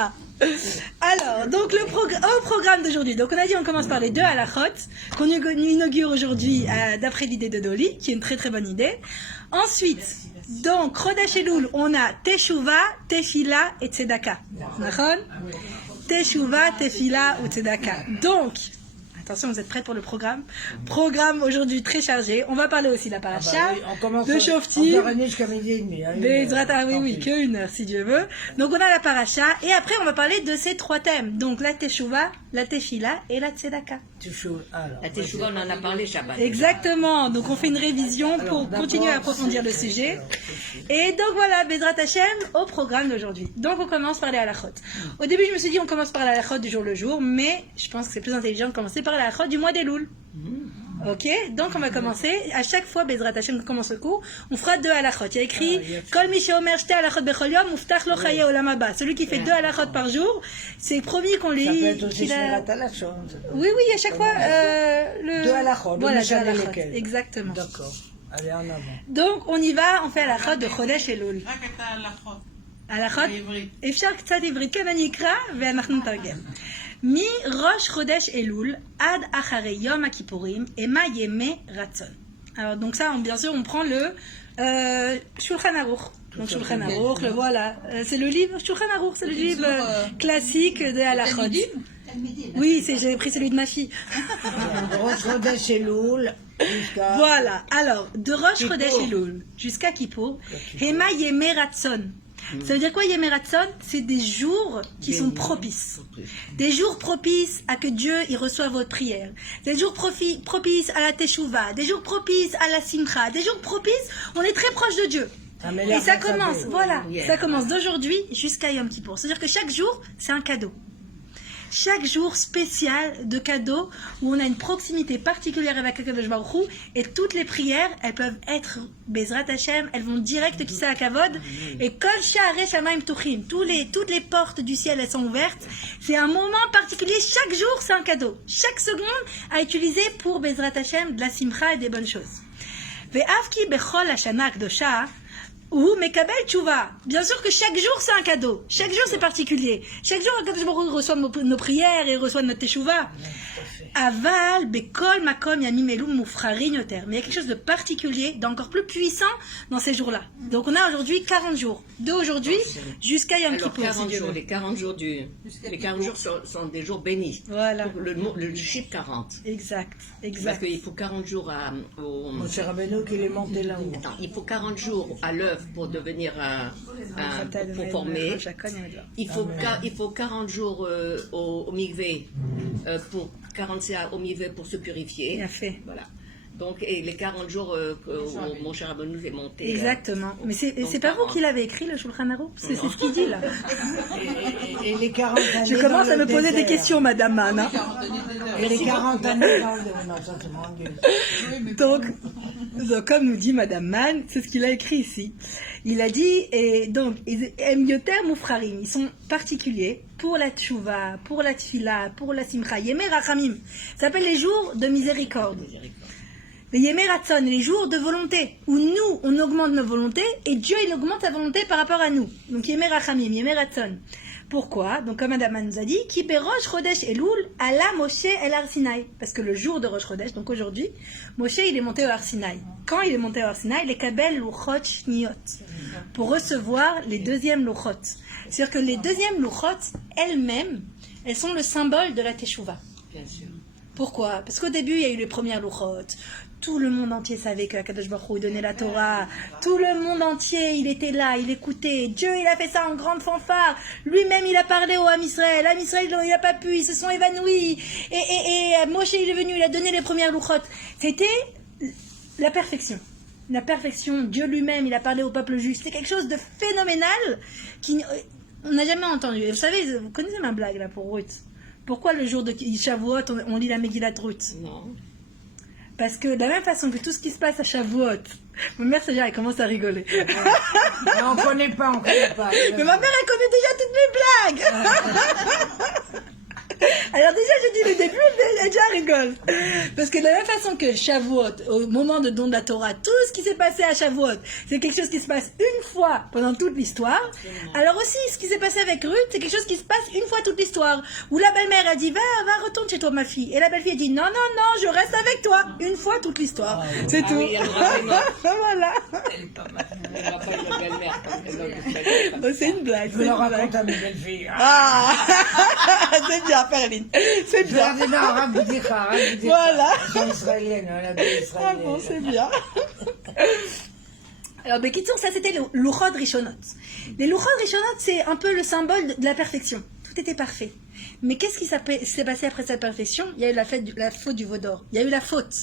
Voilà. Alors, donc au programme d'aujourd'hui, donc on a dit on commence par les deux halachot qu'on inaugure aujourd'hui d'après l'idée de Dolly, qui est une très très bonne idée. Ensuite, donc Chodesh Elul, on a Teshuva, Tefila et Tzedaka. D'accord? Teshuva, Tefila ou Tzedaka. Donc, attention, vous êtes prêts pour le programme? Programme aujourd'hui très chargé. On va parler aussi de la paracha, de Shoftim, oui, qu'une heure si Dieu veut. Donc on a la paracha et après on va parler de ces trois thèmes. Donc la Teshuva, la Tefila et la Tzedaka. La Teshuva, on en a parlé Shabbat. Exactement. Donc on fait une révision pour continuer à approfondir le sujet. Et donc voilà, Bezrat Hashem au programme d'aujourd'hui. Donc on commence par les halachot. Au début je me suis dit on commence par la halachot du jour le jour, mais je pense que c'est plus intelligent de commencer par la halachot du mois d'Elul. Ok, donc on va commencer. À chaque fois, Bezrat Hashem, on commence le cours, on fera deux halachot. Il y a écrit Kol mi sheomer shte halachot bechol yom, muftach lo chaye olam haba. Celui qui fait deux halachot par jour, c'est promis qu'on lit. Ça peut être aussi Shmirat halachot. Oui, à chaque fois, deux halachot. Voilà, deux halachot. Exactement. D'accord. Allez, en avant. Donc, on y va, on fait halachot de Chodesh Elul. halachot. אפשר קצת עברית, כן, אני אקרא ואנחנו נתרגם. מראש חודש אלול עד אחרי יום הכיפורים המה ימי רצון. Alors donc ça, bien sûr, on prend le Shulchan Aruch. Donc Shulchan Aruch, le voilà. C'est le livre Shulchan Aruch, c'est le livre classique de halachot. Oui, j'avais pris celui de ma fille. Rosh Chodesh Elul jusqu'à... Voilà, alors, de Rosh Chodesh Elul jusqu'à Kippour, Hema Yemei Ratzon. Ça veut dire quoi Yemei Ratzon? C'est des jours qui sont propices. Des jours propices à que Dieu il reçoive votre prière. Des jours propices à la Teshuvah. Des jours propices à la Simcha. Des jours propices, on est très proche de Dieu. Et ça commence, voilà, ça commence d'aujourd'hui jusqu'à Yom Kippour. C'est-à-dire que chaque jour, c'est un cadeau. Chaque jour spécial de cadeau où on a une proximité particulière avec Akadosh Baruch Hu, et toutes les prières, elles peuvent être Bezrat Hashem, elles vont direct qui à Kavod, et Kol Sha'arei Shamayim Ptuchim, toutes les portes du ciel elles sont ouvertes. C'est un moment particulier, chaque jour c'est un cadeau, chaque seconde à utiliser pour Bezrat Hashem de la simcha et des bonnes choses. Ve'avki bechol hashana akdosha ou Mekabel Tchouva. Bien sûr que chaque jour c'est un cadeau. Chaque jour c'est particulier. Chaque jour, Akadosh Baruch Hu reçoit nos prières et reçoit notre Teshuvah. Aval, Bekol, Makom, Yamim, Elum, Moufrarin, Yoter. Mais il y a quelque chose de particulier, d'encore plus puissant dans ces jours-là. Donc on a aujourd'hui 40 jours. D'aujourd'hui jusqu'à Yom Kippour. Les 40 jours sont des jours bénis. Voilà. Le chiffre 40. Exact. Parce qu'il faut 40 jours au... Mon cher Rabbeinu qui est monté là-haut. Attends, il faut 40 jours à l'œuvre pour devenir pour former. Il faut 40 jours au mikvé pour 40 au mikvé pour se purifier. Bien fait. Voilà. Donc, et les 40 jours où mon cher Rabbeinu est monté. Exactement. Mais c'est pas vous qui l'avez écrit, le Shulchan Aruch? C'est ce qu'il dit là. Et les 40 années. Je commence à me poser des questions, Madame Mann. Hein. Et les 40 années dans le... Non, ça c'est mon Dieu. Donc, comme nous dit Madame Mann, c'est ce qu'il a écrit ici. Il a dit, et donc, Emyoter Moufrarim, ils sont particuliers pour la Tchouva, pour la Tfila, pour la Simcha. Yemei Rachamim, ça s'appelle les jours de miséricorde. Les Yemei Ratzon, les jours de volonté, où nous, on augmente nos volontés, et Dieu, il augmente sa volonté par rapport à nous. Donc Yemei Rachamim, Yemei Ratzon. Pourquoi? Donc comme Madame Mann nous a dit, Ki berosh Chodesh Elul ala Moshe el Har Sinai. Parce que le jour de Rosh Chodesh, donc aujourd'hui, Moshe il est monté au Har Sinai. Quand il est monté au Har Sinai, les Kabel Luchot Shniot, pour recevoir les deuxièmes Luchot. C'est-à-dire que les deuxièmes Luchot, elles-mêmes, elles sont le symbole de la Teshuvah. Bien sûr. Pourquoi? Parce qu'au début, il y a eu les premières Luchot. Tout le monde entier savait que Akadosh Baruch Hu donnait la Torah. Tout le monde entier, il était là, il écoutait. Dieu, il a fait ça en grande fanfare. Lui-même, il a parlé au Ham Israël. Ham Israël, il n'a pas pu, ils se sont évanouis. Et Moshe, il est venu, il a donné les premières louchotes. C'était la perfection. La perfection. Dieu lui-même, il a parlé au peuple juif. C'était quelque chose de phénoménal on n'a jamais entendu. Et vous savez, vous connaissez ma blague là pour Ruth. Pourquoi le jour de Shavuot, on lit la Megillat Ruth? Non. Parce que de la même façon que tout ce qui se passe à Shavuot, ma mère, c'est-à-dire, elle commence à rigoler. Non, on ne connaît pas. Mais ma mère, elle connaît déjà toutes mes blagues. Alors déjà, je dis le début, elle est déjà rigole. Parce que de la même façon que Shavuot, au moment de don de la Torah, tout ce qui s'est passé à Shavuot, c'est quelque chose qui se passe une fois pendant toute l'histoire. Alors aussi, ce qui s'est passé avec Ruth, c'est quelque chose qui se passe une fois toute l'histoire. Où la belle-mère a dit, va, retourne chez toi, ma fille. Et la belle-fille a dit, non, je reste avec toi. Une fois toute l'histoire. C'est tout. Oui, Voilà. elle va pas être la belle-mère. C'est une blague. Je le raconte à mes belles-filles. Ah, c'est bien, Perline. C'est Je bien. leur dis non, Rabbidicha. Voilà. Elles sont israéliennes, la belle Ah israélienne. bon, c'est bien. Alors, Bekitsour, ça c'était le Luchot Rishonot. Les Luchot Rishonot, c'est un peu le symbole de la perfection. Tout était parfait. Mais qu'est-ce qui s'est passé après cette perfection? Il y a eu la faute du veau d'or. Il y a eu la faute.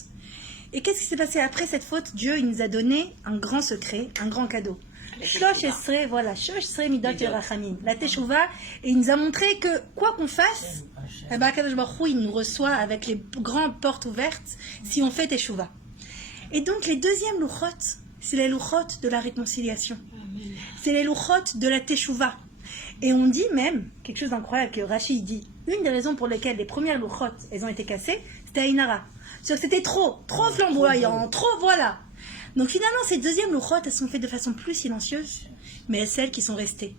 Et qu'est-ce qui s'est passé après cette faute? Dieu, il nous a donné un grand secret, un grand cadeau. Shosh Esrei, voilà, Shosh Esrei Midot Yerachamim, la Teshuvah, et il nous a montré que quoi qu'on fasse, eh ben, Akadosh Baruch Hu, il nous reçoit avec les grandes portes ouvertes si on fait Teshuvah. Et donc les deuxièmes louchot, c'est les louchot de la réconciliation. C'est les louchot de la Teshuvah. Et on dit même, quelque chose d'incroyable que Rashi dit, une des raisons pour lesquelles les premières louchot, elles ont été cassées, c'était à Inara. C'est-à-dire que c'était trop flamboyant, trop voilà. Donc finalement, ces deuxièmes louchot, elles sont faites de façon plus silencieuse, mais celles qui sont restées.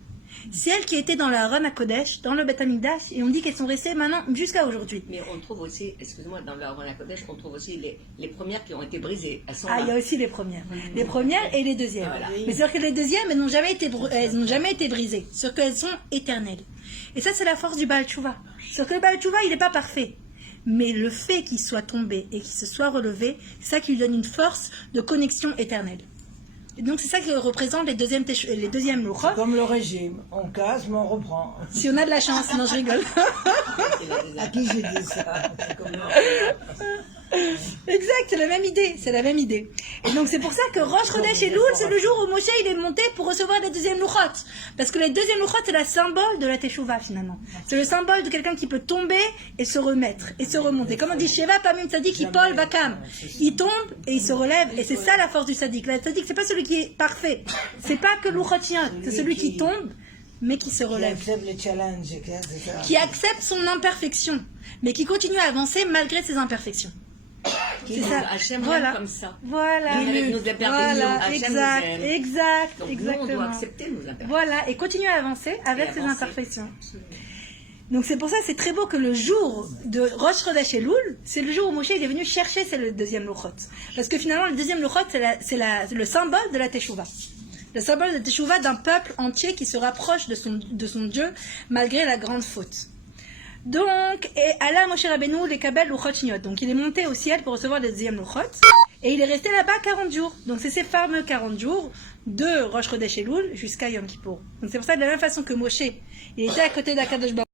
Celles qui étaient dans la Aron HaKodesh, dans le Beth Amikdash, et on dit qu'elles sont restées maintenant jusqu'à aujourd'hui. Mais on trouve aussi, excuse-moi, dans le Aron HaKodesh, on trouve aussi les premières qui ont été brisées. Elles sont Ah, là. il y a aussi les premières. Les premières et les deuxièmes. Voilà. Mais c'est-à-dire que les deuxièmes, elles n'ont jamais été brisées. C'est-à-dire qu'elles sont éternelles. Et ça, c'est la force du Baal Tshuva. C'est-à-dire que le Baal Tshuva, il n'est pas parfait. Mais le fait qu'il soit tombé et qu'il se soit relevé, c'est ça qui lui donne une force de connexion éternelle. Et donc c'est ça que représentent les deuxièmes louchot. Comme le régime, on casse mais on reprend. Si on a de la chance, non je rigole. À qui j'ai dit ça? C'est comme Exact, c'est la même idée. Et donc c'est pour ça que Rosh Chodesh Elul, c'est le jour où Moshe il est monté pour recevoir les deuxièmes louchot. Parce que les deuxièmes louchot, c'est le symbole de la Teshuvah finalement. C'est le symbole de quelqu'un qui peut tomber et se remettre et se remonter. Comme on dit, Sheva Pamim Tzadik Yipol Vakam. Il tombe et il se relève, et c'est ça la force du Tzadik. La Tzadik, c'est pas celui qui est parfait. C'est pas que l'Uchotien, c'est celui qui tombe mais qui se Qui relève. accepte les challenges, c'est ça. Qui accepte son imperfection, mais qui continue à avancer malgré ses imperfections. C'est ça. Hachem Voilà. comme ça. Voilà. Avec nos imperfections, Voilà. Hachem Exact. nous aime. Exact. Donc Exactement. nous, on doit accepter nos imperfections. Voilà. Et continuer à avancer avec ses avancer. imperfections. Donc c'est pour ça que c'est très beau que le jour de Rosh Chodesh Elul, c'est le jour où Moshe est venu chercher le deuxième louchot. Parce que finalement, le deuxième louchot, c'est le symbole de la Teshuvah. Le symbole de la Teshuvah d'un peuple entier qui se rapproche de son Dieu malgré la grande faute. Donc, et Allah Moshe Rabbeinu les Kabel Louchot Shniot. Donc il est monté au ciel pour recevoir le deuxième louchot. Et il est resté là-bas 40 jours. Donc c'est ces fameux 40 jours de Rosh Chodesh Elul jusqu'à Yom Kippour. Donc c'est pour ça, de la même façon que Moshe, il était à côté d'Akadosh Baruch